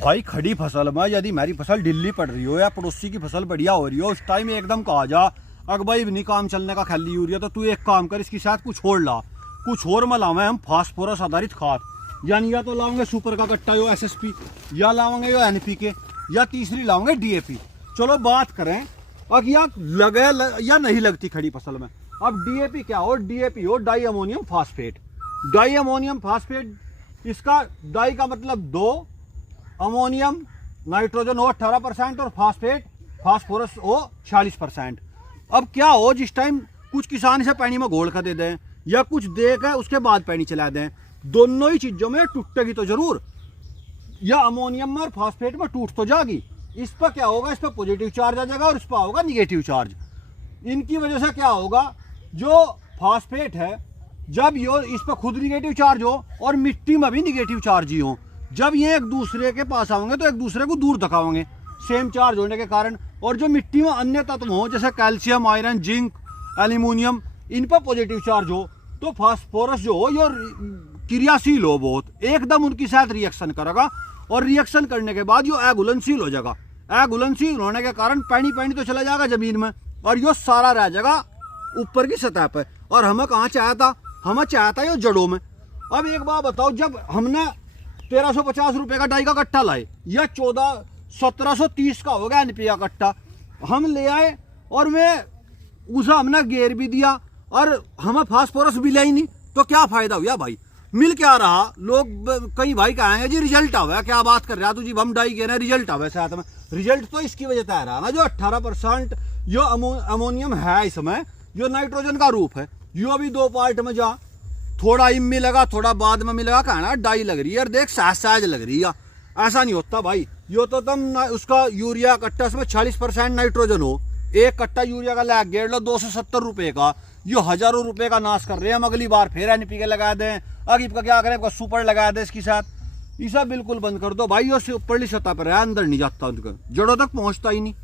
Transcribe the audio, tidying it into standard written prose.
भाई खड़ी फसल में यदि मेरी फसल ढिल्ली पड़ रही हो या पड़ोसी की फसल बढ़िया हो रही हो, उस टाइम एकदम कहा जा अगर भाई नहीं काम चलने का खाली यूरिया, तो तू एक काम कर, इसकी साथ कुछ और ला, कुछ और में लावे हम फास्फोरस आधारित खाद, यानी या तो लाओगे सुपर का कट्टा यो SSP, या लाओगे यो NPK, या तीसरी लाओगे DAP। चलो बात करें अब या लगे या नहीं लगती खड़ी फसल में। अब DAP क्या हो? DAP हो di ammonium phosphate. Di ammonium phosphate, इसका डाई का मतलब 2, अमोनियम नाइट्रोजन हो 18% और फास्फेट फास्फोरस हो 46%। अब क्या हो, जिस टाइम कुछ किसान इसे पानी में घोल कर दे दें या कुछ देकर उसके बाद पानी चला दें, दोनों ही चीजों में टूटेगी तो जरूर, या अमोनियम में और फास्फेट में टूट तो जाएगी। इस पर क्या होगा? इस पर पॉजिटिव चार्ज आ जाएगा और इस पर होगा निगेटिव चार्ज। इनकी वजह से क्या होगा, जो फास्फेट है जब यो इस पर खुद निगेटिव चार्ज हो और मिट्टी में भी निगेटिव चार्ज ही हो, जब ये एक दूसरे के पास आएंगे तो एक दूसरे को दूर धकावेंगे सेम चार्ज होने के कारण। और जो मिट्टी में अन्य तत्व हो जैसे कैल्शियम, आयरन, जिंक, एल्यूमिनियम, इन पर पॉजिटिव चार्ज हो, तो फास्फोरस जो हो यो क्रियाशील हो बहुत, एकदम उनके साथ रिएक्शन करेगा और रिएक्शन करने के बाद यो अघुलनशील हो जाएगा। अघुलनशील होने के कारण पानी पानी तो चला जाएगा जमीन में और यो सारा रह जाएगा ऊपर की सतह पर। और हमें कहाँ चाहा था? हमें चाहा था यो जड़ों में। अब एक बात बताओ, जब हमने 1350 रुपए का डाई का कट्टा लाए या 1730 का हो गया NPK का कट्टा हम ले आए और वे उसे हमने गेर भी दिया और हमें फास्फोरस भी ले ही नहीं, तो क्या फायदा हुआ भाई? मिल क्या रहा? लोग कई भाई कहेंगे जी रिजल्ट आवे, क्या बात कर रहा तू जी, हम डाई कह रिजल्ट आवे साथ में। रिजल्ट तो इसकी वजह से आ रहा ना, जो 18% जो अमोनियम है इसमें, जो नाइट्रोजन का रूप है, यो भी 2 पार्ट में जा, थोड़ा इम मिलेगा थोड़ा बाद में मिलेगा, कहना डाई लग रही है और देख साज लग रही है। ऐसा नहीं होता भाई। यो तो तुम उसका यूरिया कट्टा में 40% नाइट्रोजन हो, एक कट्टा यूरिया का लैग गेड़ लो 270 रुपए का, यो हजारों रुपए का नाश कर रहे हैं। हम अगली बार फिर NPK लगा दें, आगे का क्या करें, सुपर लगा दें इसके साथ। ये सब बिल्कुल बंद कर दो भाई, यो ऊपरली सतह पर है, अंदर नहीं जाता, उनका जड़ों तक पहुंचता ही नहीं।